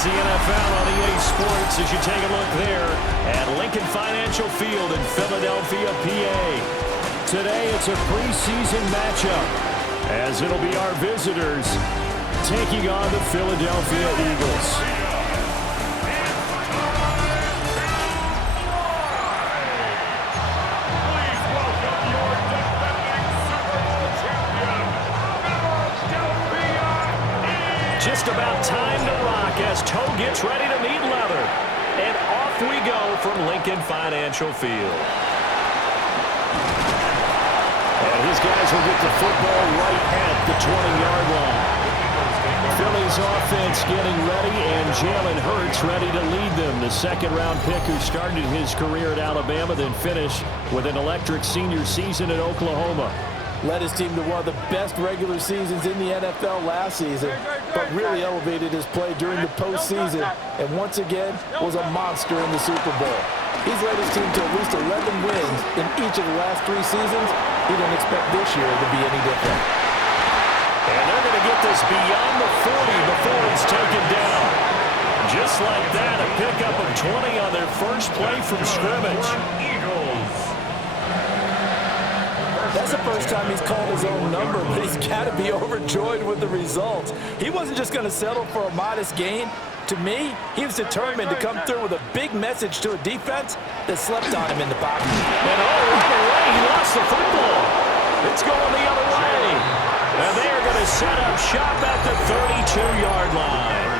It's the NFL on EA Sports as you take a look there at Lincoln Financial Field in Philadelphia, PA. Today it's a preseason matchup as it'll be our visitors taking on the Philadelphia Eagles. Just about time to rock as toe gets ready to meet leather. And off we go from Lincoln Financial Field. And his guys will get the football right at the 20-yard line. Philly's offense getting ready, and Jalen Hurts ready to lead them. The second-round pick who started his career at Alabama, then finished with an electric senior season at Oklahoma. Led his team to one of the best regular seasons in the NFL last season, but really elevated his play during the postseason, and once again was a monster in the Super Bowl. He's led his team to at least 11 wins in each of the last 3 seasons. He didn't expect this year to be any different. And they're going to get this beyond the 40 before it's taken down. Just like that, a pickup of 20 on their first play from scrimmage. That's the first time he's called his own number, but he's got to be overjoyed with the results. He wasn't just going to settle for a modest gain. To me, he was determined to come through with a big message to a defense that slept on him in the pocket. And right away, he lost the football. It's going the other way. And they are going to set up shop at the 32-yard line.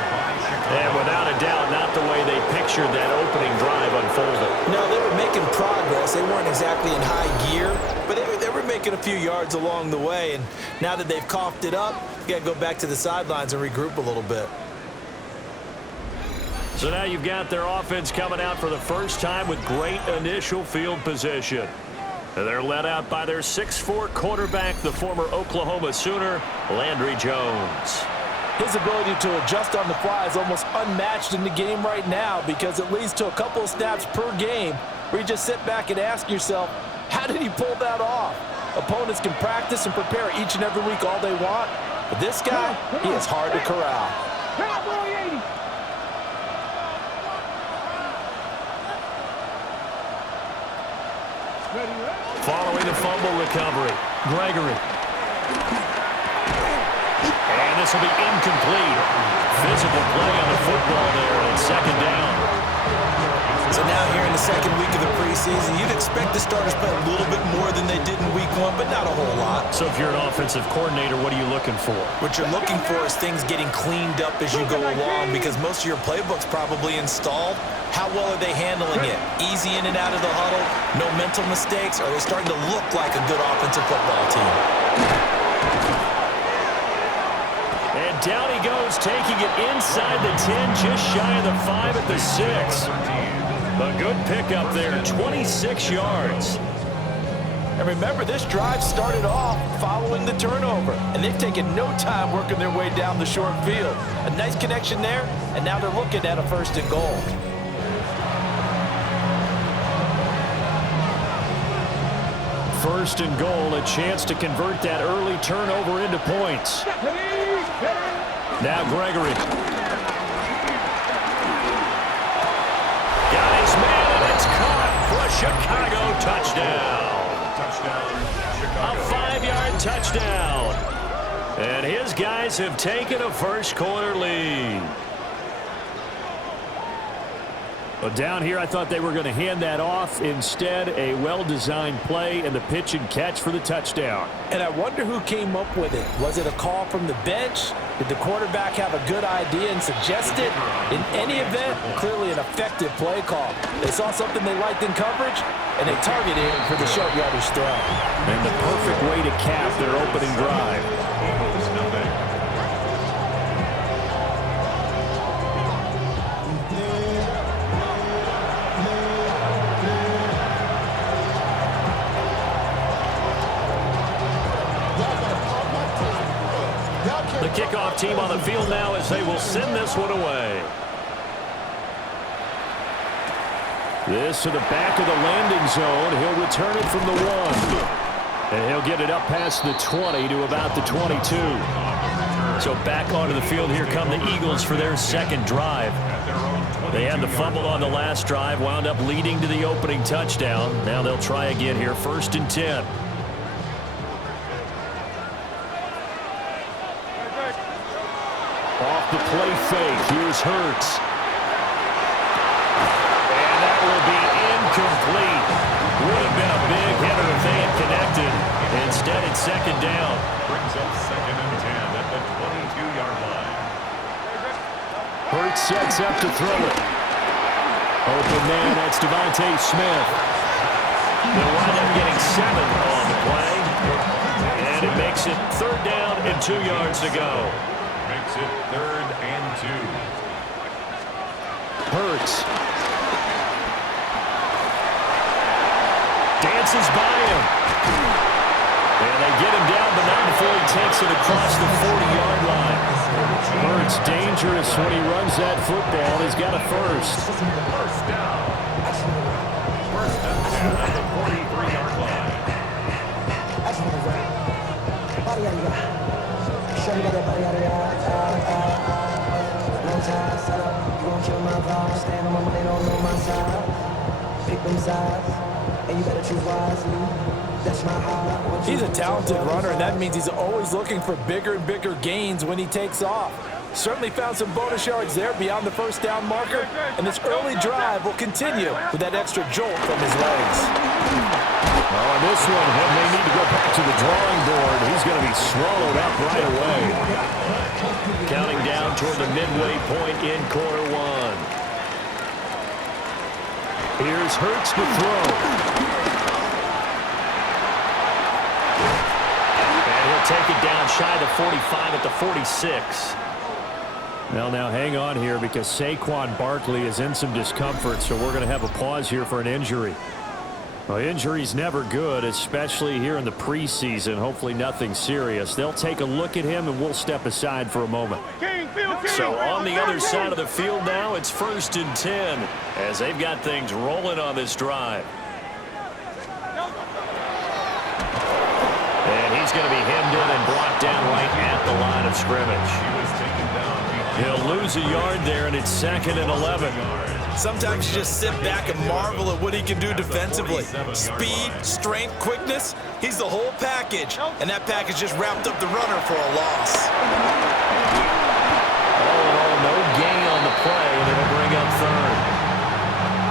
And without a doubt, not the way they pictured that opening drive unfolded. No, they were making progress. They weren't exactly in high gear, but they were making a few yards along the way. And now that they've coughed it up, you got to go back to the sidelines and regroup a little bit. So now you've got their offense coming out for the first time with great initial field position. And they're led out by their 6'4" quarterback, the former Oklahoma Sooner, Landry Jones. His ability to adjust on the fly is almost unmatched in the game right now because it leads to a couple of snaps per game where you just sit back and ask yourself, how did he pull that off? Opponents can practice and prepare each and every week all they want, but this guy, he is hard to corral. Following the fumble recovery, Gregory. And this will be incomplete. Physical play on the football there on second down. So now here in the second week of the preseason, you'd expect the starters play a little bit more than they did in week 1, but not a whole lot. So if you're an offensive coordinator, what are you looking for? What you're looking for is things getting cleaned up as you go along because most of your playbook's probably installed. How well are they handling it? Easy in and out of the huddle, no mental mistakes, or are they starting to look like a good offensive football team? And down he goes, taking it inside the 10, just shy of the 5 at the 6. A good pickup there, 26 yards. And remember, this drive started off following the turnover, and they've taken no time working their way down the short field. A nice connection there, and now they're looking at a 1st and goal. First and goal, a chance to convert that early turnover into points. Now Gregory. Got his man, and it's caught for a Chicago touchdown. A 5-yard touchdown. And his guys have taken a first-quarter lead. Well, down here, I thought they were going to hand that off. Instead, a well-designed play and the pitch and catch for the touchdown. And I wonder who came up with it. Was it a call from the bench? Did the quarterback have a good idea and suggest it? In any event, clearly an effective play call. They saw something they liked in coverage, and they targeted him for the short yardage throw. And the perfect way to cap their opening drive. The kickoff team on the field now as they will send this one away. This to the back of the landing zone. He'll return it from the 1. And he'll get it up past the 20 to about the 22. So back onto the field, here come the Eagles for their second drive. They had the fumble on the last drive, wound up leading to the opening touchdown. Now they'll try again here, 1st and 10. Off the play fake, here's Hurts. And that will be incomplete. Would have been a big hitter if they had connected. Instead, it's 2nd down. Brings up 2nd and 10 at the 22-yard line. Hurts sets up to throw it. Open man, that's Devontae Smith. They'll wind up getting 7 on the play. And it makes it 3rd down and 2 yards to go. Makes it 3rd and 2. Hurts. Dances by him. And they get him down, but not before he takes it across the 40-yard line. Hurts dangerous when he runs that football. He's got a first. First down. 1st and 10 at the 43-yard line. He's a talented runner, and that means he's always looking for bigger and bigger gains when he takes off. Certainly found some bonus yards there beyond the 1st down marker, and this early drive will continue with that extra jolt from his legs. Well, on this one, he may need to go back to the drawing board. He's going to be swallowed up right away. Counting down toward the midway point in quarter 1. Here's Hurts to throw. And he'll take it down shy of the 45 at the 46. Well, now hang on here because Saquon Barkley is in some discomfort, so we're going to have a pause here for an injury. Well, injury's never good, especially here in the preseason. Hopefully nothing serious. They'll take a look at him, and we'll step aside for a moment. So on the other side of the field now, it's 1st and 10 as they've got things rolling on this drive. And he's going to be hemmed in and brought down right at the line of scrimmage. He was taken down. He'll lose a yard there, and it's 2nd and 11. Sometimes you just sit back and marvel at what he can do defensively. Speed, strength, quickness, he's the whole package. And that package just wrapped up the runner for a loss. All in all, no gain on the play, and it'll bring up 3rd.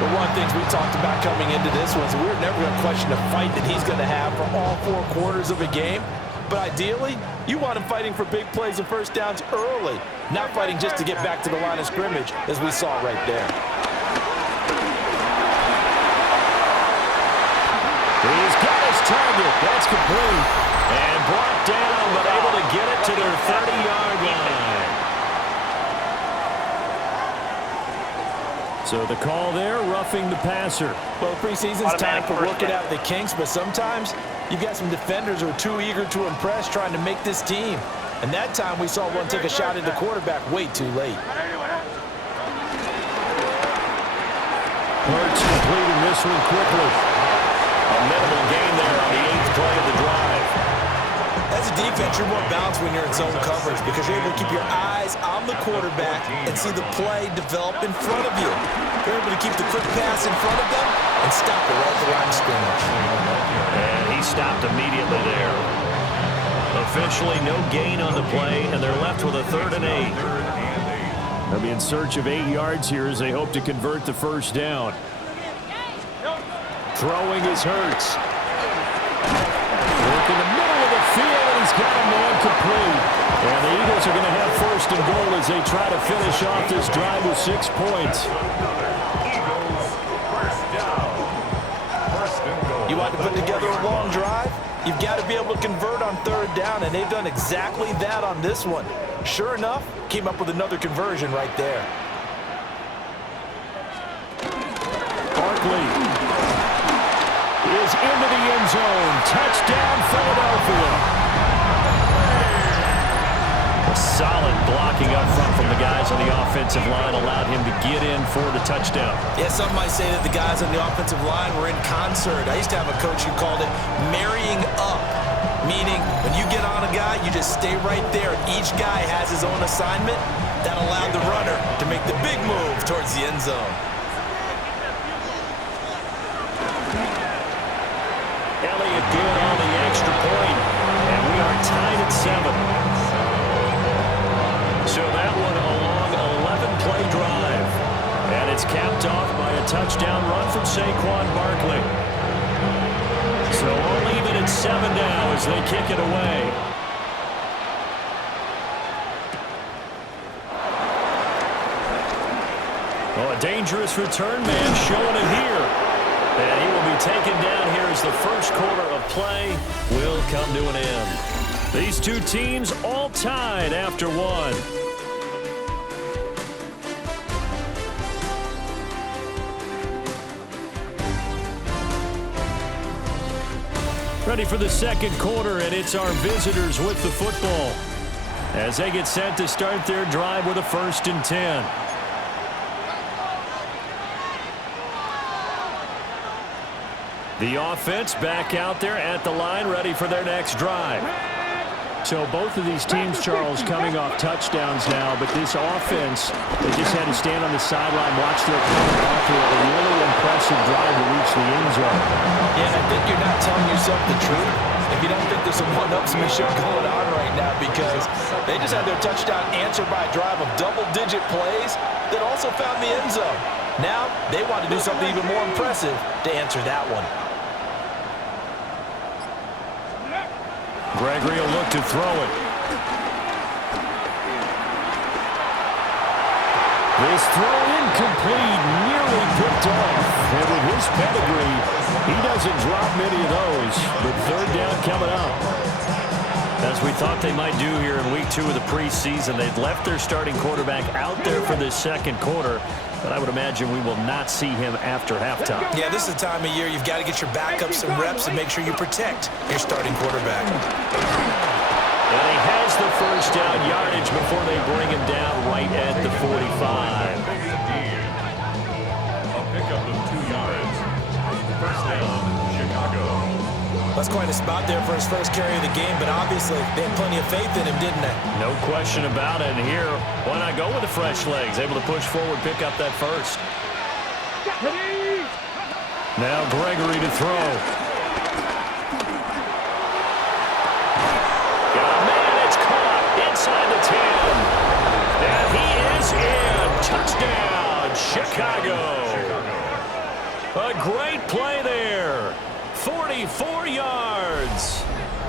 But one of the things we talked about coming into this was we were never going to question the fight that he's going to have for all 4 quarters of a game. But ideally, you want him fighting for big plays and 1st downs early, not fighting just to get back to the line of scrimmage, as we saw right there. He's got his target. That's complete. And brought down, but able to get it to their 30-yard line. So the call there, roughing the passer. Well, preseason's time for working out the kinks, but sometimes you've got some defenders who are too eager to impress trying to make this team. And that time we saw one take a shot at the quarterback way too late. Hurts completing this one quickly. A minimal gain there on the 8th play of the drive. As a defense, you're more balanced when you're in zone coverage because you're able to keep your eyes on the quarterback and see the play develop in front of you. You're able to keep the quick pass in front of them and stop it right at the line of scrimmage. And he stopped immediately there. Officially no gain on the play, and they're left with a 3rd and 8. They'll be in search of 8 yards here as they hope to convert the 1st down. Throwing is Hurts. Work in the middle of the field, and he's got a man complete. And the Eagles are going to have 1st and goal as they try to finish off this drive with 6 points. You want to put together a long drive? You've got to be able to convert on 3rd down, and they've done exactly that on this one. Sure enough, came up with another conversion right there. Barkley is into the end zone. Touchdown, Philadelphia. A solid blocking up front from the guys on the offensive line allowed him to get in for the touchdown. Yeah, some might say that the guys on the offensive line were in concert. I used to have a coach who called it marrying up. meaning when you get on a guy, you just stay right there. Each guy has his own assignment. That allowed the runner to make the big move towards the end zone. Elliott good on the extra point, and we are tied at 7. So that one a long 11-play drive, and it's capped off by a touchdown run from Saquon Barkley. So we'll leave it at 7 now as they kick it away. Oh, a dangerous return man showing it here. And he will be taken down here as the first quarter of play will come to an end. These two teams all tied after one. Ready for the second quarter, and it's our visitors with the football as they get set to start their drive with a 1st and 10. The offense back out there at the line, ready for their next drive. So both of these teams, Charles, coming off touchdowns now, but this offense, they just had to stand on the sideline, watch their opponent offer a really impressive drive to reach the end zone. Yeah, I think you're not telling yourself the truth if you don't think there's some one-upsmanship going on right now, because they just had their touchdown answered by a drive of double-digit plays that also found the end zone. Now they want to do something even more impressive to answer that one. Gregory will look to throw it. This throw incomplete, nearly picked off. And with his pedigree, he doesn't drop many of those. But 3rd down coming up. As we thought they might do here in week 2 of the preseason, they've left their starting quarterback out there for this second quarter. But I would imagine we will not see him after halftime. Yeah, this is the time of year you've got to get your backup some reps and make sure you protect your starting quarterback. And he has the 1st down yardage before they bring him down right at the 45. A pickup of 2 yards. 1st down, Chicago. That's quite a spot there for his first carry of the game, but obviously they had plenty of faith in him, didn't they? No question about it. And here, why not go with the fresh legs? Able to push forward, pick up that 1st. Now Gregory to throw. Got a man, it's caught inside the 10. And he is in. Touchdown, Chicago. A great play there. 44 yards.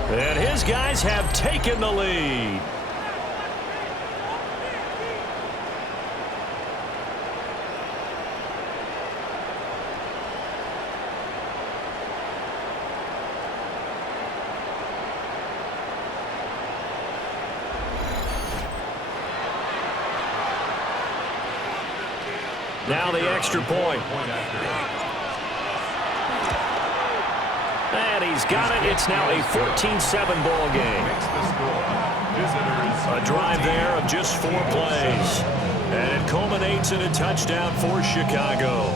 And his guys have taken the lead. Now the extra point. And he's got it. It's now a 14-7 ball game. A drive there of just 4 plays. And it culminates in a touchdown for Chicago.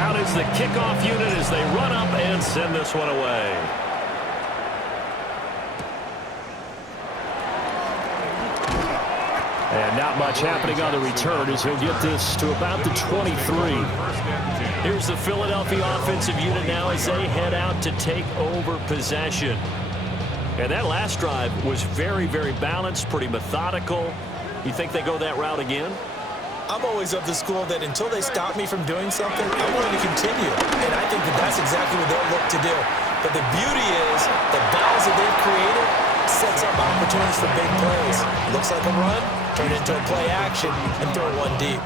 Out is the kickoff unit as they run up and send this one away. And not much happening on the return as he'll get this to about the 23. Here's the Philadelphia offensive unit now as they head out to take over possession. And that last drive was very, very balanced, pretty methodical. You think they go that route again? I'm always of the school that until they stop me from doing something, I'm going to continue. And I think that that's exactly what they'll look to do. But the beauty is the balls that they've created sets up opportunities for big plays. Looks like a run, turn it into a play action, and throw one deep.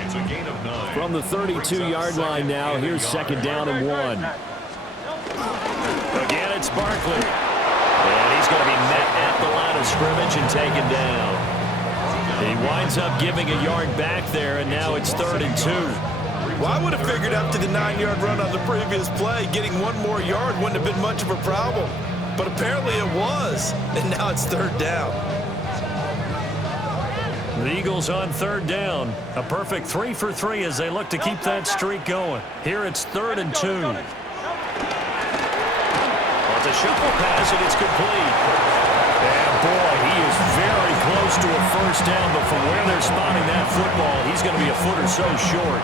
It's a gain of 9. From the 32-yard line now, here's 2nd down and 1. Again, it's Barkley. And he's going to be met at the line of scrimmage and taken down. He winds up giving a yard back there, and now it's 3rd and 2. Well, I would have figured after the 9-yard run on the previous play, getting 1 more yard wouldn't have been much of a problem. But apparently it was, and now it's 3rd down. The Eagles on third down. A perfect 3 for 3 as they look to keep that streak going. Here it's 3rd and 2. Well, it's a shuffle pass, and it's complete. And, boy, he is very close to a first down, but from where they're spotting that football, he's going to be a foot or so short.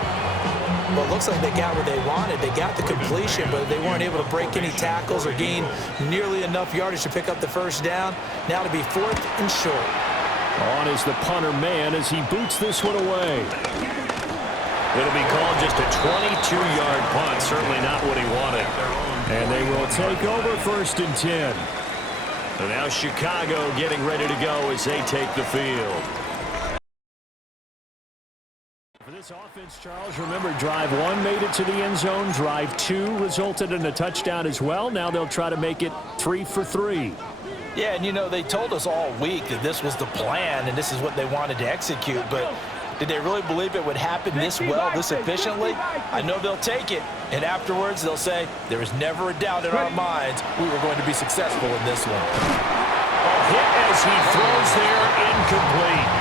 Well, it looks like they got what they wanted. They got the completion, but they weren't able to break any tackles or gain nearly enough yardage to pick up the first down. Now to be 4th and short. On is the punter man as he boots this one away. It'll be called just a 22-yard punt. Certainly not what he wanted. And they will take over 1st and 10. So now Chicago getting ready to go as they take the field. For this offense, Charles, remember, drive 1 made it to the end zone. Drive 2 resulted in a touchdown as well. Now they'll try to make it 3 for 3. Yeah, and, you know, they told us all week that this was the plan and this is what they wanted to execute, but did they really believe it would happen this well, this efficiently? I know they'll take it, and afterwards they'll say, there was never a doubt in our minds we were going to be successful in this one. A hit as he throws there, incomplete.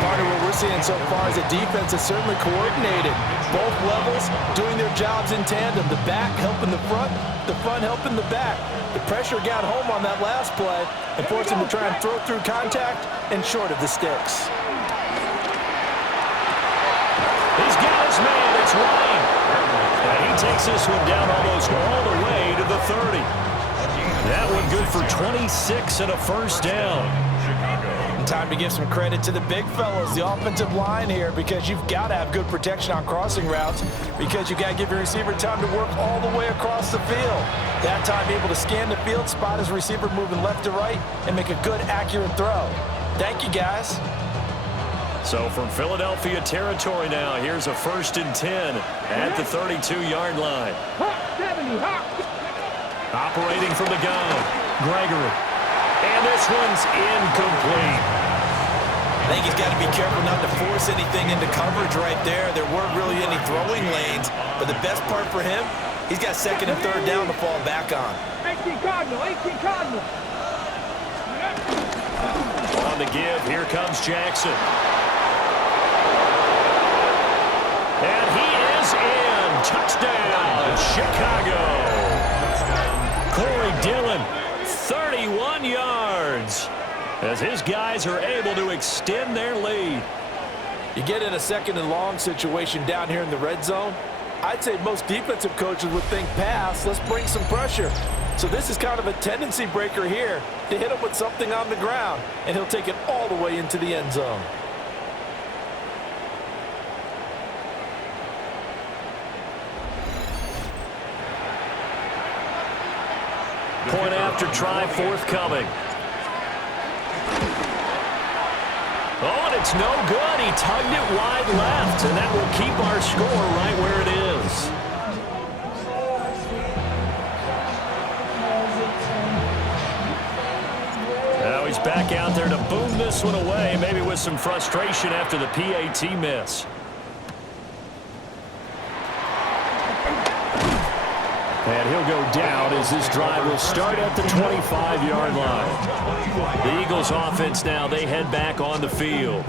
Part of what we're seeing so far is the defense is certainly coordinated. Both levels doing their jobs in tandem. The back helping the front helping the back. The pressure got home on that last play and forced him to try and throw through contact and short of the sticks. He's got his man. It's Ryan. And he takes this one down almost all the way to the 30. That one good for 26 and a first down. And time to give some credit to the big fellas, the offensive line here, because you've got to have good protection on crossing routes because you got to give your receiver time to work all the way across the field. That time able to scan the field, spot his receiver moving left to right, and make a good, accurate throw. Thank you, guys. So from Philadelphia territory now, here's a 1st and 10 at the 32-yard line. Operating from the gun, Gregory. And this one's incomplete. I think he's got to be careful not to force anything into coverage right there. There weren't really any throwing lanes, but the best part for him, he's got 2nd and 3rd down to fall back on. 18 Cardinal. On the give, here comes Jackson. And he is in. Touchdown, Chicago. Corey Dillon, 31 yards. As his guys are able to extend their lead. You get in a 2nd and long situation down here in the red zone, I'd say most defensive coaches would think pass, let's bring some pressure. So this is kind of a tendency breaker here to hit him with something on the ground, and he'll take it all the way into the end zone. Point after try forthcoming. Oh, and it's no good. He tugged it wide left, and that will keep our score right where it is. Now he's back out there to boom this one away, maybe with some frustration after the PAT miss. And he'll go down as this drive will start at the 25-yard line. The Eagles offense now, they head back on the field.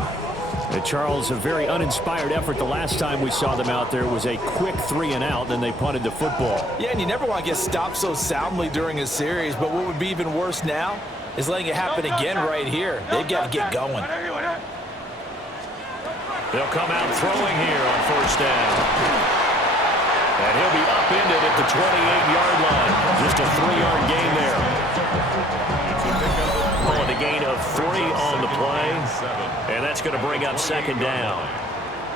And Charles, a very uninspired effort the last time we saw them out there was a quick 3 and out, then they punted the football. Yeah, and you never want to get stopped so soundly during a series, but what would be even worse now is letting it happen again right here. They've got to get going. They'll come out throwing here on 1st down. And he'll be upended at the 28-yard line. Just a 3-yard gain there. Oh, and a gain of 3 on the play. And that's going to bring up 2nd down.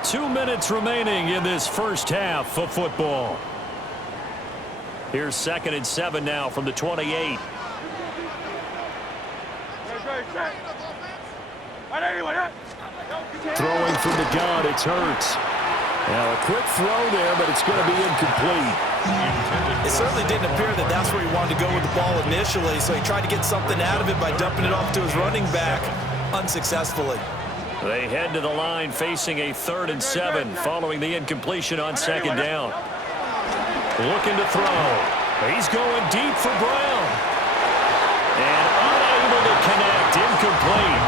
2 minutes remaining in this first half of football. Here's 2nd and 7 now from the 28. Throwing from the gun, it's Hurts. Now a quick throw there, but it's going to be incomplete. It certainly didn't appear that that's where he wanted to go with the ball initially, so he tried to get something out of it by dumping it off to his running back unsuccessfully. They head to the line facing a 3rd and 7 following the incompletion on 2nd down. Looking to throw. He's going deep for Brown. And unable to connect. Incomplete.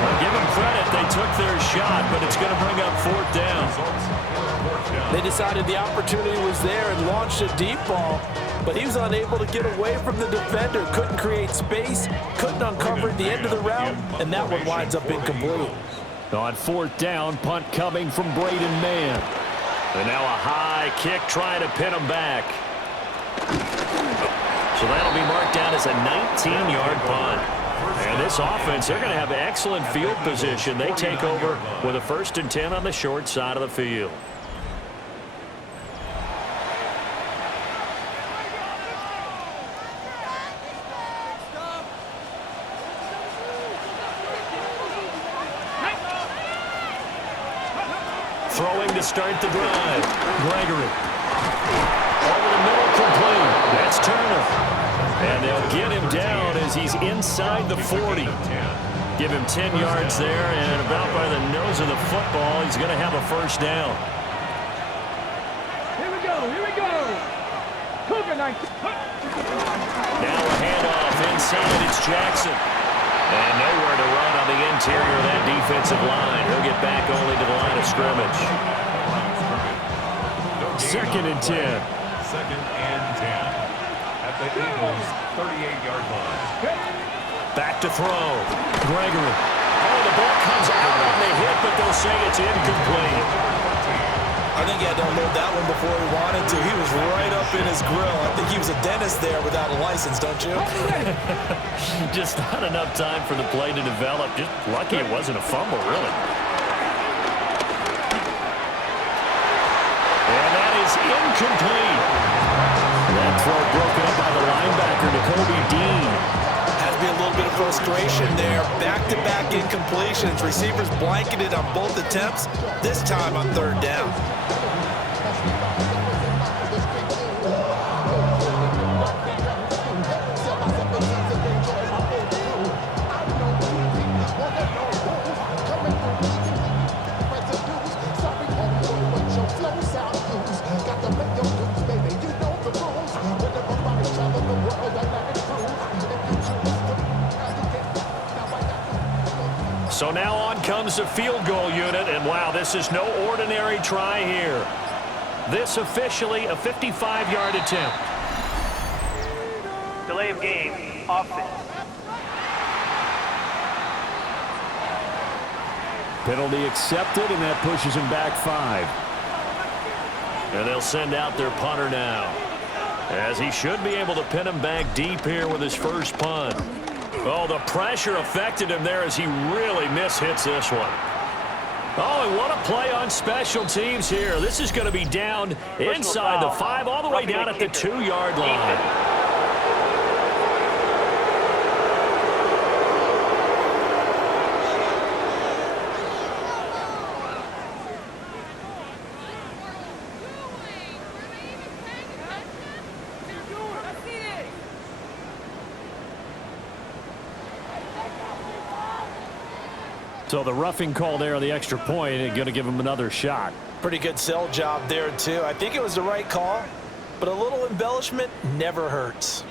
Well, give him credit. they took their shot, but it's going to bring up fourth down. They decided the opportunity was there and launched a deep ball, but he was unable to get away from the defender, couldn't create space, couldn't uncover at the end of the route, and that one winds up incomplete. On fourth down, punt coming from Braden Mann. And now a high kick trying to pin him back. So that'll be marked down as a 19-yard punt. And this offense, they're going to have excellent field position. They take over with a 1st and 10 on the short side of the field. Throwing to start the drive. Gregory. Over the middle, complete. That's Turner. And they'll get him down as he's inside the 40. Give him 10 yards there, and about by the nose of the football, he's going to have a 1st down. Here we go, here we go. Cougar 19. Now a handoff inside, it's Jackson. And nowhere to run on the interior of that defensive line. He'll get back only to the line of scrimmage. 2nd and 10. 2nd and 10. At the Eagles' 38-yard line. Back to throw. Gregory. Oh, the ball comes out on the hit, but they'll say it's incomplete. I think he had to unload that one before he wanted to. He was right up in his grill. I think he was a dentist there without a license, don't you? Just not enough time for the play to develop. Just lucky it wasn't a fumble, really. And that is incomplete. That throw broken up by the linebacker, Nakobe Dean. Has to be a little bit of frustration there. Back-to-back incompletions. Receivers blanketed on both attempts, this time on 3rd down. So now on comes the field goal unit, and wow, this is no ordinary try here. This officially a 55-yard attempt. Delay of game, offense. Penalty accepted, and that pushes him back 5. And they'll send out their punter now, as he should be able to pin him back deep here with his first punt. Oh, the pressure affected him there as he really mishits this one. Oh, and what a play on special teams here. This is going to be down inside the 5, all the way down at the 2-yard line. So the roughing call there on the extra point is going to give him another shot. Pretty good sell job there, too. I think it was the right call, but a little embellishment never hurts.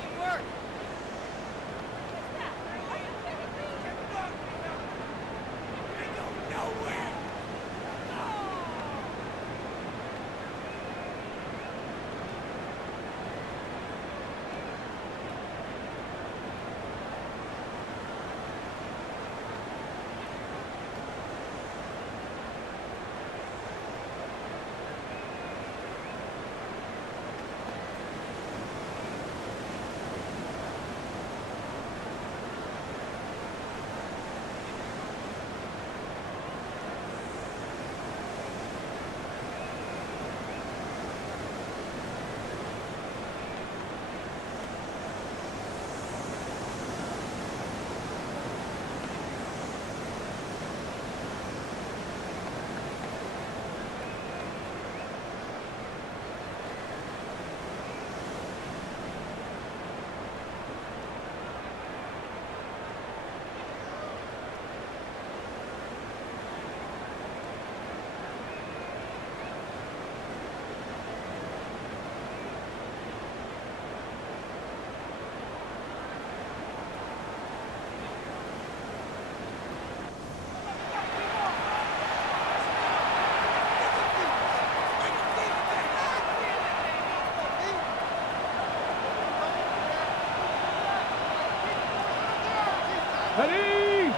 Ready?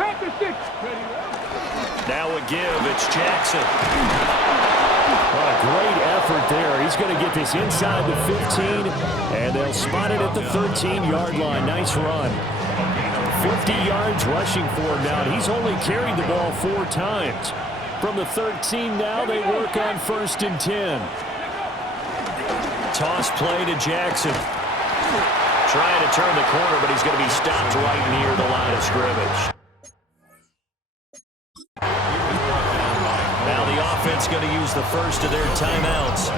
Panther 6. Now a give. It's Jackson. What a great effort there. He's going to get this inside the 15, and they'll spot it at the 13-yard line. Nice run. 50 yards rushing for him now. He's only carried the ball 4 times. From the 13 now, they work on 1st and 10. Toss play to Jackson. Trying to turn the corner, but he's going to be stopped right near the line of scrimmage. Now the offense going to use the first of their timeouts,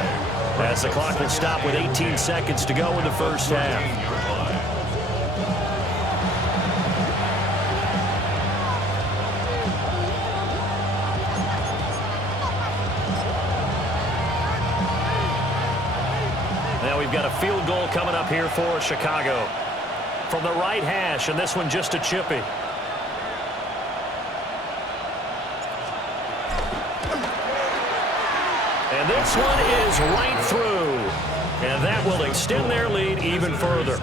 as the clock will stop with 18 seconds to go in the first half. Now we've got a field goal coming up here for Chicago. From the right hash, and this one just a chippy. And this one is right through. And that will extend their lead even further.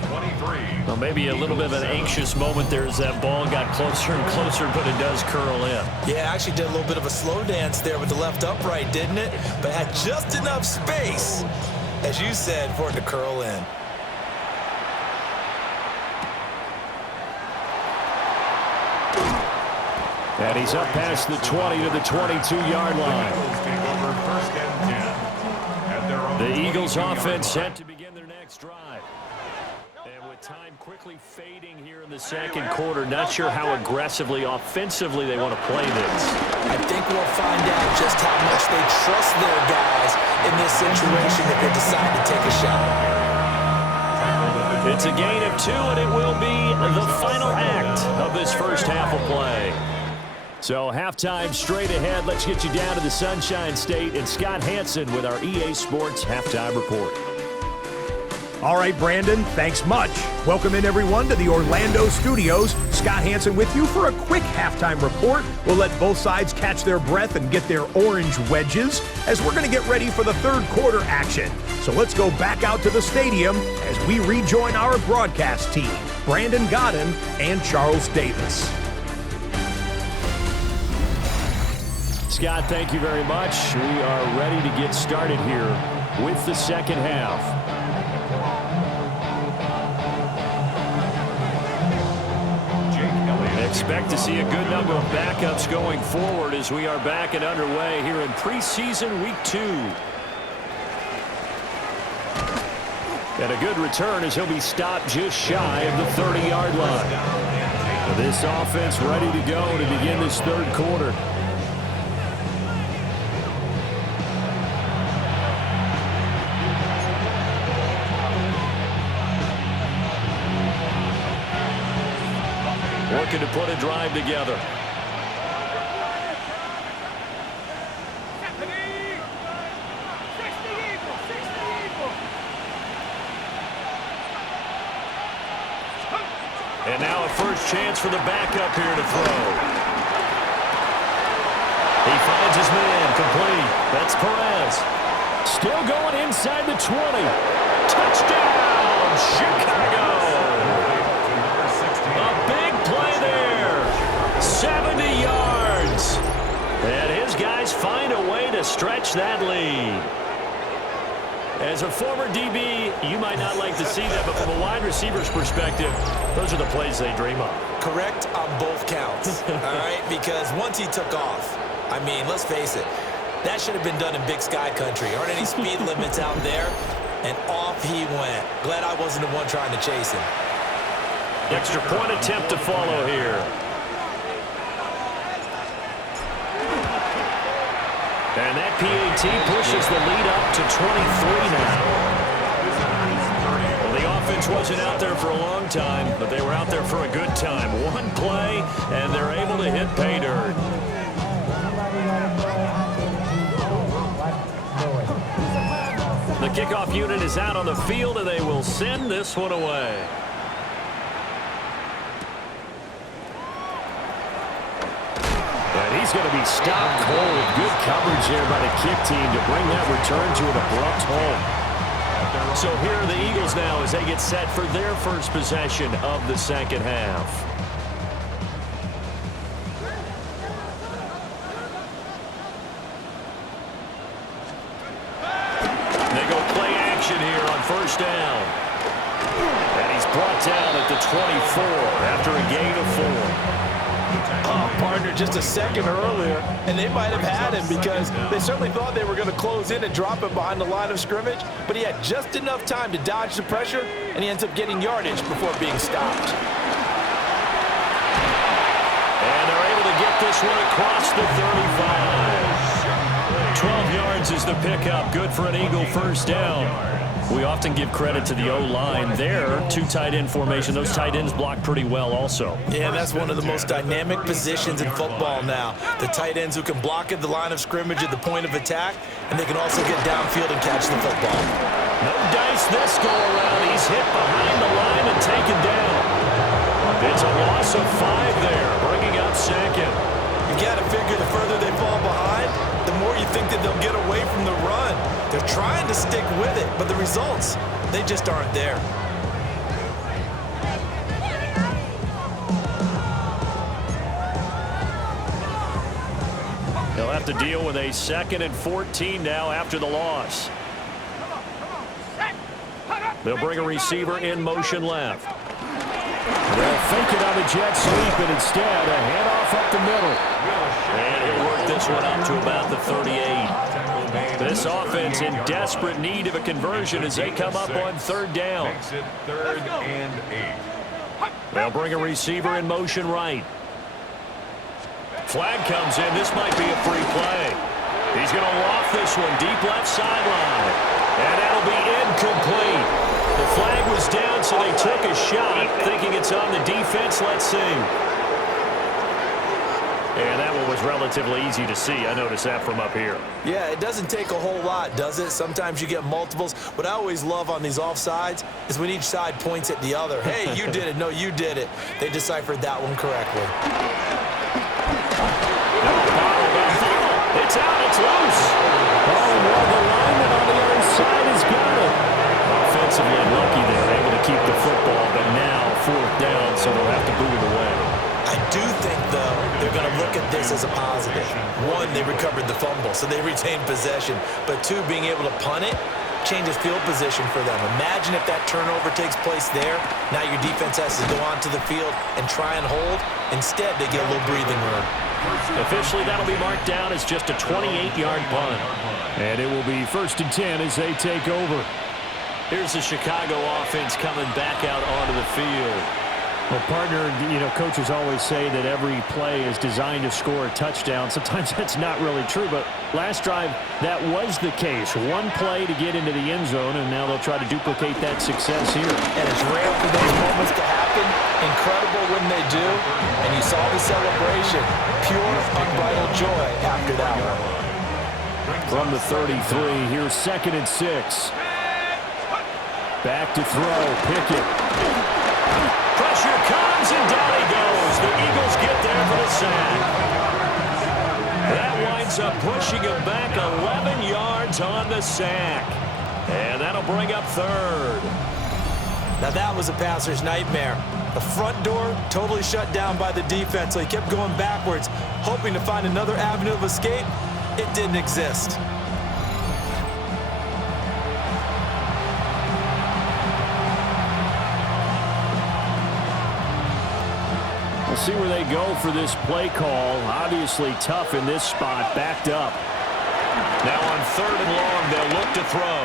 Well, maybe a little bit of an anxious moment there as that ball got closer and closer, but it does curl in. Yeah, actually did a little bit of a slow dance there with the left upright, didn't it? But had just enough space, as you said, for it to curl in. And he's up past the 20 to the 22-yard line. The Eagles offense set to begin their next drive. And with time quickly fading here in the second quarter, not sure how aggressively, offensively they want to play this. I think we'll find out just how much they trust their guys in this situation if they decide to take a shot. It's a gain of 2, and it will be the final act of this first half of play. So halftime straight ahead. Let's get you down to the Sunshine State and Scott Hansen with our EA Sports Halftime Report. All right, Brandon, thanks much. Welcome in, everyone, to the Orlando studios. Scott Hansen with you for a quick halftime report. We'll let both sides catch their breath and get their orange wedges as we're going to get ready for the third quarter action. So let's go back out to the stadium as we rejoin our broadcast team, Brandon Godden and Charles Davis. Scott, thank you very much. We are ready to get started here with the second half. Expect to see a good number of backups going forward as we are back and underway here in preseason week 2. And a good return as he'll be stopped just shy of the 30-yard line. This offense ready to go to begin this third quarter. Working to put a drive together. And now a first chance for the backup here to throw. He finds his man, complete. That's Perez. Still going inside the 20. Touchdown, Chicago. A big play there. 70 yards. And his guys find a way to stretch that lead. As a former DB, you might not like to see that, but from a wide receiver's perspective, those are the plays they dream of. Correct on both counts, all right? Because once he took off, I mean, let's face it, that should have been done in Big Sky country. Aren't any speed limits out there? And off he went. Glad I wasn't the one trying to chase him. Extra point attempt to follow here. And that PAT pushes the lead up to 23 now. Well, the offense wasn't out there for a long time, but they were out there for a good time. One play, and they're able to hit pay dirt. The kickoff unit is out on the field, and they will send this one away. He's going to be stopped cold. Good coverage there by the kick team to bring that return to an abrupt halt. So here are the Eagles now as they get set for their first possession of the second half. They go play action here on first down. And he's brought down at the 24 after a gain of 4. Oh, partner, just a second earlier, and they might have had him because they certainly thought they were going to close in and drop him behind the line of scrimmage, but he had just enough time to dodge the pressure, and he ends up getting yardage before being stopped. And they're able to get this one across the 35. 12 yards is the pickup. Good for an Eagle first down. We often give credit to the O-line there. 2 tight end formation. Those tight ends block pretty well also. Yeah, that's one of the most dynamic positions in football now. The tight ends who can block at the line of scrimmage at the point of attack, and they can also get downfield and catch the football. No dice this go around. He's hit behind the line and taken down. It's a loss of 5 there, bringing up second. You got to figure the further they fall behind, the more you think that they'll get away from the run. They're trying to stick with it, but the results, they just aren't there. They'll have to deal with a 2nd and 14 now after the loss. They'll bring a receiver in motion left. They'll fake it on the jet sweep, and instead a handoff up the middle. And he'll work this one up to about the 38. This offense in desperate need of a conversion as they come up on 3rd down. Makes it 3rd and 8. They'll bring a receiver in motion right. Flag comes in. This might be a free play. He's going to loft this one deep left sideline. And that'll be incomplete. The flag was down, so they took a shot, thinking it's on the defense. Let's see. And that one was relatively easy to see. I noticed that from up here. Yeah, it doesn't take a whole lot, does it? Sometimes you get multiples. What I always love on these offsides is when each side points at the other. Hey, you did it. No, you did it. They deciphered that one correctly. It's out. It's loose. Oh, well, the lineman on the other side has got it. Offensively lucky they're able to keep the football, but now 4th down, so they'll have to boot it away. I do think, though, they're going to look at this as a positive. 1, they recovered the fumble, so they retained possession. But 2, being able to punt it changes field position for them. Imagine if that turnover takes place there. Now your defense has to go onto the field and try and hold. Instead, they get a little breathing room. Officially, that'll be marked down as just a 28-yard punt. And it will be 1st and 10 as they take over. Here's the Chicago offense coming back out onto the field. Well, partner, you know, coaches always say that every play is designed to score a touchdown. Sometimes that's not really true, but last drive, that was the case. 1 play to get into the end zone, and now they'll try to duplicate that success here. And it's rare for those moments to happen. Incredible when they do. And you saw the celebration. Pure, unbridled joy after that one. From the 33, here's 2nd and 6. Back to throw, Pickett. Pressure comes, and down he goes. The Eagles get there for the sack. That winds up pushing him back 11 yards on the sack. And that'll bring up 3rd. Now that was a passer's nightmare. The front door totally shut down by the defense, so he kept going backwards, hoping to find another avenue of escape. It didn't exist. We'll see where they go for this play call. Obviously tough in this spot, backed up. Now on 3rd and long, they'll look to throw.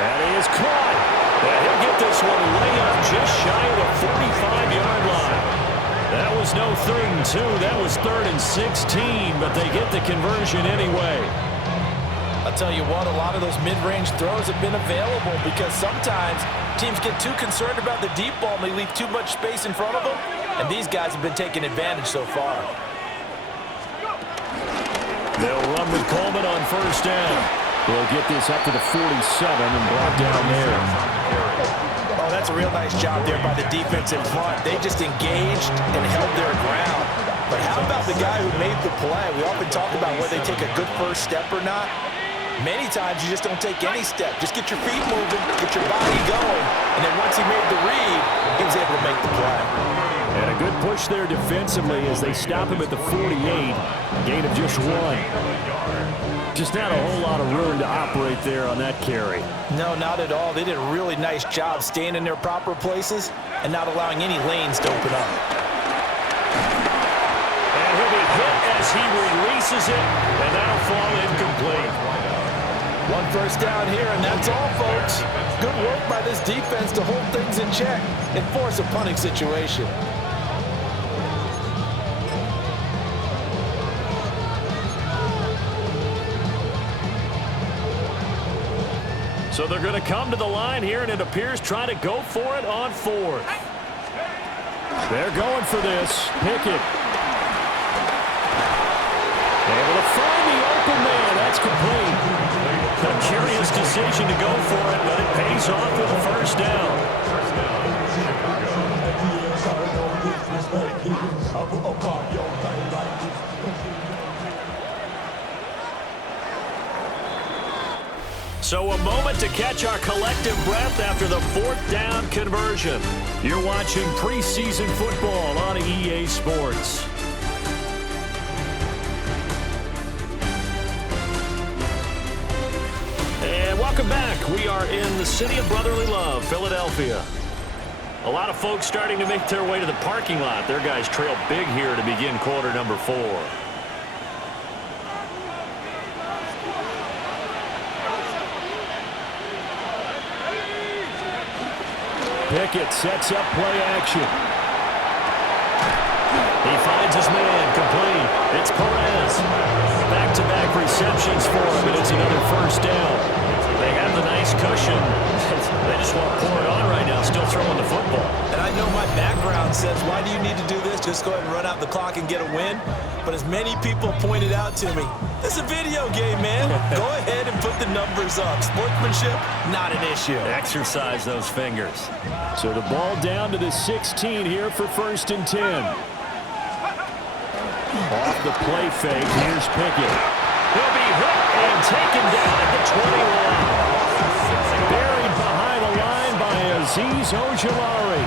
And he is caught. And he'll get this one way up just shy of the 45-yard line. That was no 3rd and 2. That was 3rd and 16, but they get the conversion anyway. I'll tell you what, a lot of those mid-range throws have been available because sometimes teams get too concerned about the deep ball and they leave too much space in front of them, and these guys have been taking advantage so far. They'll run with Coleman on 1st down. They'll get this up to the 47 and brought down there. Oh, that's a real nice job there by the defense in front. They just engaged and held their ground. But how about the guy who made the play? We often talk about whether they take a good first step or not. Many times you just don't take any step. Just get your feet moving, get your body going, and then once he made the read, he was able to make the play. And a good push there defensively as they stop him at the 48. Gain of just 1. Just not a whole lot of room to operate there on that carry. No, not at all. They did a really nice job staying in their proper places and not allowing any lanes to open up. And he'll be hit as he releases it, and that'll fall incomplete. 1 first down here, and that's all, folks. Good work by this defense to hold things in check and force a punting situation. So they're going to come to the line here, and it appears trying to go for it on 4th. They're going for this. Pickett. Able to find the open man. That's complete. A curious decision to go for it, but it pays off with a first down. So a moment to catch our collective breath after the 4th down conversion. You're watching preseason football on EA Sports. And welcome back. We are in the city of brotherly love, Philadelphia. A lot of folks starting to make their way to the parking lot. Their guys trail big here to begin quarter number 4. Pickett sets up play action. He finds his man, complete. It's Perez. Back-to-back receptions for him, and it's another first down. They have the nice cushion. They just want to pour it on right now, still throwing the football. And I know my background says, why do you need to do this? Just go ahead and run out the clock and get a win. But as many people pointed out to me, this is a video game, man. Go ahead and put the numbers up. Sportsmanship, not an issue. Exercise those fingers. So the ball down to the 16 here for 1st and 10. Off the play fake, here's Pickett. He'll be hit and taken down at the 21. Buried behind the line by Azeez Ojulari.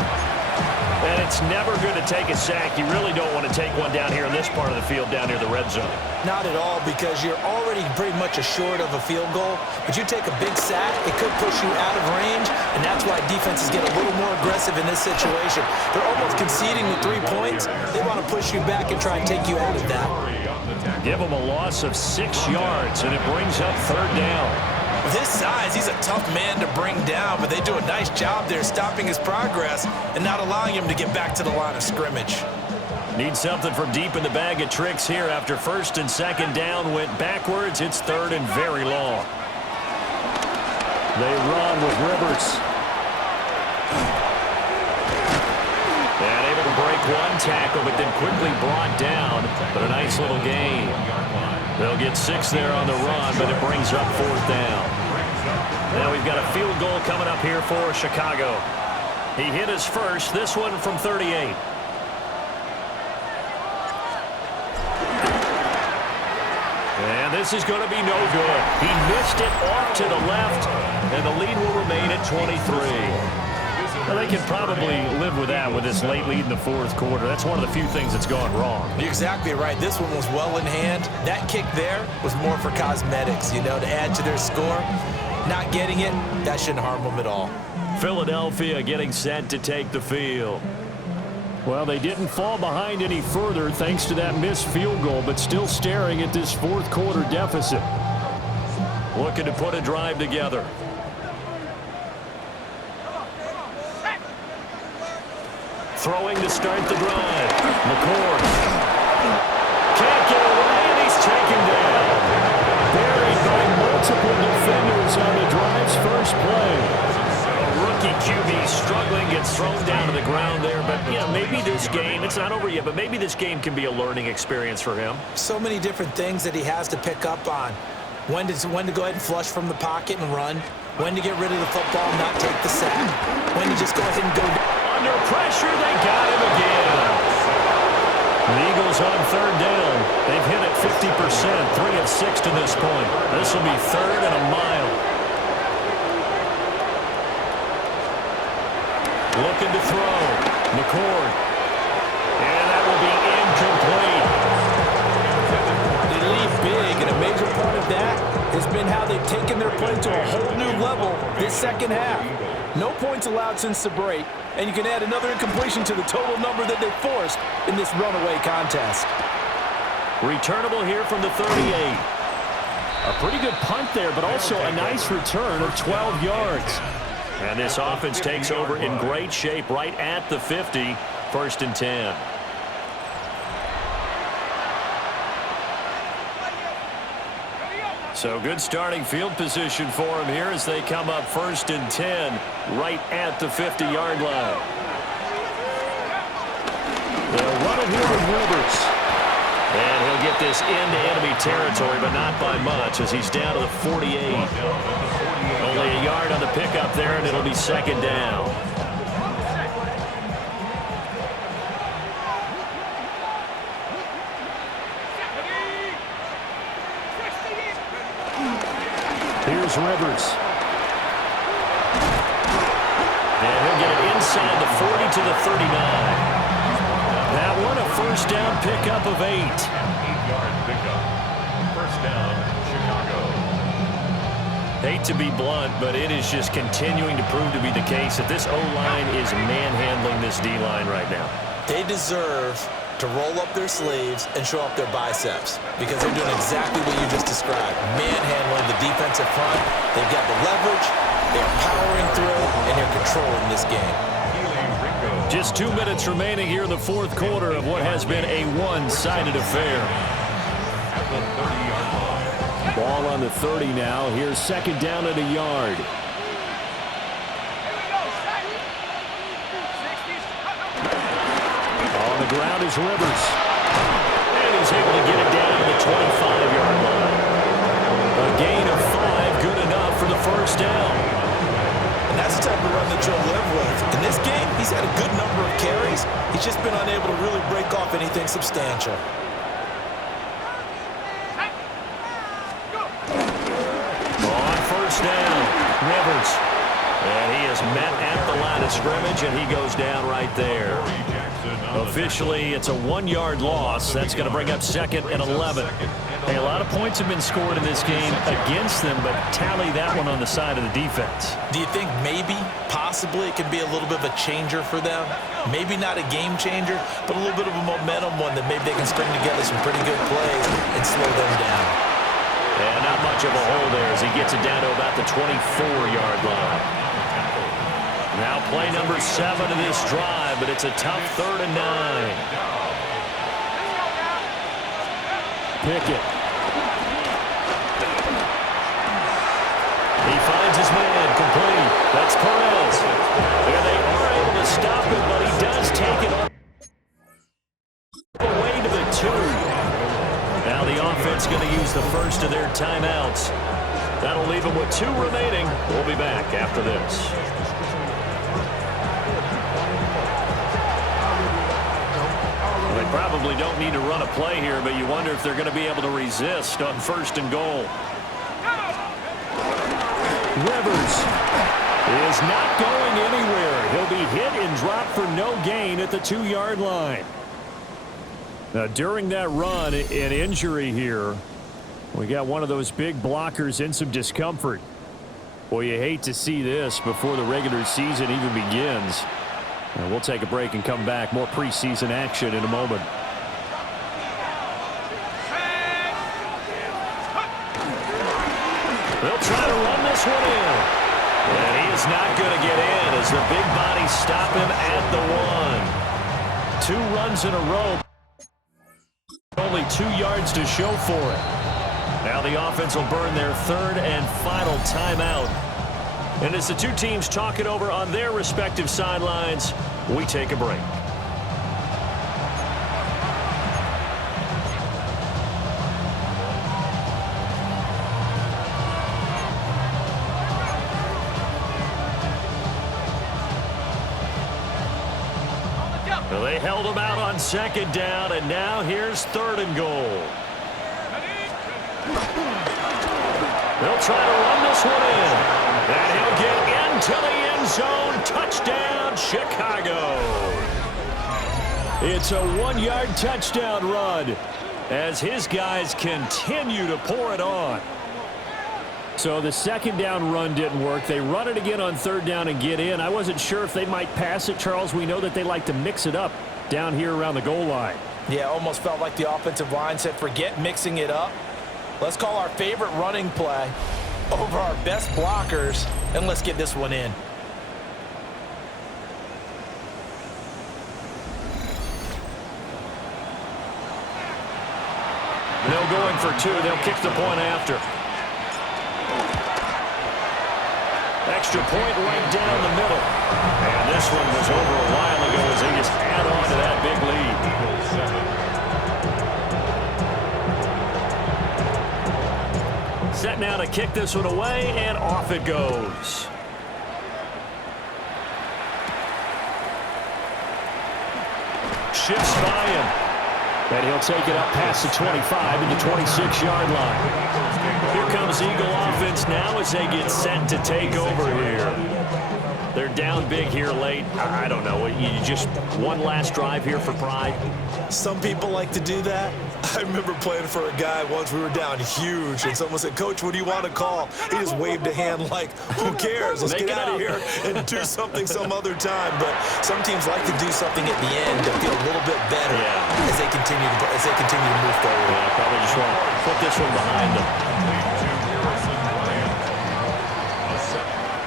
And it's never good to take a sack. You really don't want to take one down here in this part of the field, down near the red zone. Not at all, because you're already pretty much assured of a field goal. But you take a big sack, it could push you out of range, and that's why defenses get a little more aggressive in this situation. They're almost conceding the 3 points. They want to push you back and try and take you out of that. Give them a loss of 6 yards, and it brings up 3rd down. With his size, he's a tough man to bring down, but they do a nice job there stopping his progress and not allowing him to get back to the line of scrimmage. Need something from deep in the bag of tricks here after 1st and 2nd down went backwards. It's 3rd and very long. They run with Rivers. And able to break one tackle, but then quickly brought down. But a nice little gain. They'll get 6 there on the run, but it brings up 4th down. Now we've got a field goal coming up here for Chicago. He hit his first, this one from 38. And this is going to be no good. He missed it off to the left, and the lead will remain at 23. Well, they can probably live with that with this late lead in the 4th quarter. That's one of the few things that's gone wrong. You're exactly right. This one was well in hand. That kick there was more for cosmetics, you know, to add to their score. Not getting it, that shouldn't harm them at all. Philadelphia getting set to take the field. Well, they didn't fall behind any further thanks to that missed field goal, but still staring at this 4th quarter deficit. Looking to put a drive together. Throwing to start the drive. McCord. Can't get away, and he's taken down. Buried by multiple defenders on the drive's first play. A rookie QB struggling, gets thrown down to the ground there. But, you know, maybe this game, it's not over yet, but maybe this game can be a learning experience for him. So many different things that he has to pick up on. When to go ahead and flush from the pocket and run. When to get rid of the football and not take the sack. When to just go ahead and go down. Under pressure, they got him again. The Eagles on 3rd down. They've hit it 50%, 3 of 6 to this point. This will be 3rd and a mile. Looking to throw. McCord. And that will be incomplete. They lead big, and a major part of that has been how they've taken their play to a whole new level this second half. No points allowed since the break, and you can add another incompletion to the total number that they forced in this runaway contest. Returnable here from the 38. A pretty good punt there, but also a nice return of 12 yards. And this offense takes over in great shape right at the 50, 1st and 10. So good starting field position for them here as they come up 1st and 10 right at the 50-yard line. They'll run it here with Rivers. And he'll get this into enemy territory, but not by much as he's down to the 48. Only a yard on the pickup there, and it'll be 2nd down. Here's Rivers. And he'll get it inside the 40 to the 39. That one a 1st down pickup of 8. 8-yard pickup. 1st down, Chicago. Hate to be blunt, but it is just continuing to prove to be the case that this O-line is manhandling this D-line right now. They deserve to roll up their sleeves and show up their biceps because they're doing exactly what you just described. Manhandling the defensive front. They've got the leverage. They're powering through, and they're controlling this game. Just 2 minutes remaining here in the 4th quarter of what has been a one-sided affair. At the 30-yard line. Ball on the 30 now. Here's 2nd down at a yard. On the ground is Rivers. And he's able to get it down to the 25-yard line. A gain of 5, good enough for the 1st down. And that's the type of run that you'll live with. In this game, he's had a good number of carries. He's just been unable to really break off anything substantial. On 1st down, Rivers. And he is met at the line of scrimmage, and he goes down right there. Officially, it's a 1-yard loss. That's going to bring up 2nd and 11. Hey, a lot of points have been scored in this game against them, but tally that one on the side of the defense. Do you think maybe, possibly, it could be a little bit of a changer for them? Maybe not a game changer, but a little bit of a momentum one that maybe they can string together some pretty good plays and slow them down. And not much of a hole there as he gets it down to about the 24-yard line. Now play number 7 of this drive, but it's a tough 3rd and 9. Pickett. He finds his man complete. That's Perez. And they are able to stop him, but he does take it away to the 2. Now the offense going to use the first of their timeouts. That'll leave them with 2 remaining. We'll be back after this. They probably don't need to run a play here, but you wonder if they're going to be able to resist on 1st and goal. Rivers is not going anywhere. He'll be hit and dropped for no gain at the 2-yard line. Now, during that run, an injury here. We got one of those big blockers in some discomfort. Boy, you hate to see this before the regular season even begins. And we'll take a break and come back. More preseason action in a moment. They'll try to run this one in. And he is not going to get in as the big bodies stop him at the 1. 2 runs in a row. Only 2 yards to show for it. Now the offense will burn their 3rd and final timeout. And as the 2 teams talk it over on their respective sidelines, we take a break. On the jump. Well, they held him out on second down, and now here's 3rd and goal. They'll try to run this one in. And he'll get into the end zone. Touchdown, Chicago. It's a 1-yard touchdown run as his guys continue to pour it on. So the 2nd down run didn't work. They run it again on 3rd down and get in. I wasn't sure if they might pass it, Charles. We know that they like to mix it up down here around the goal line. Yeah, almost felt like the offensive line said, forget mixing it up. Let's call our favorite running play over our best blockers, and let's get this one in. They'll go in for 2. They'll kick the point after. Extra point right down the middle. And this one was over a while ago as they just add on to that big lead. Set now to kick this one away, and off it goes. Shifts by him. And he'll take it up past the 25 to the 26-yard line. Here comes Eagle offense now as they get set to take over here. They're down big here late. I don't know. You just one last drive here for pride. Some people like to do that. I remember playing for a guy once. We were down huge, and someone said, "Coach, what do you want to call?" He just waved a hand like, who cares? Let's get out of here and do something some other time. But some teams like to do something at the end to feel a little bit better as they continue to move forward. Yeah, probably just want to put this one behind them.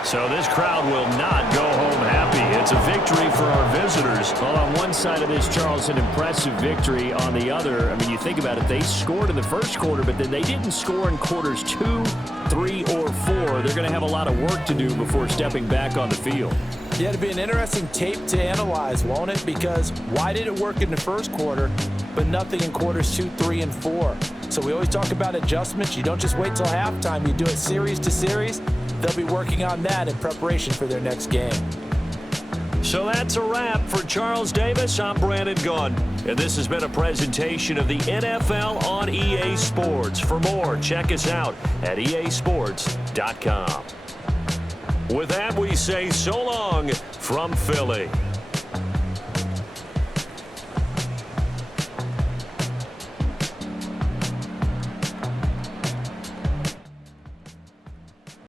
So this crowd will not go home happy. It's a victory for our visitors. Well, on one side of this, Charles, an impressive victory. On the other, I mean, you think about it, they scored in the first quarter, but then they didn't score in quarters 2, 3, or 4. They're going to have a lot of work to do before stepping back on the field. Yeah, it'll be an interesting tape to analyze, won't it? Because why did it work in the first quarter, but nothing in quarters 2, 3, and 4? So we always talk about adjustments. You don't just wait till halftime. You do it series to series. They'll be working on that in preparation for their next game. So that's a wrap for Charles Davis. I'm Brandon Gunn, and this has been a presentation of the NFL on EA Sports. For more, check us out at easports.com. With that, we say so long from Philly.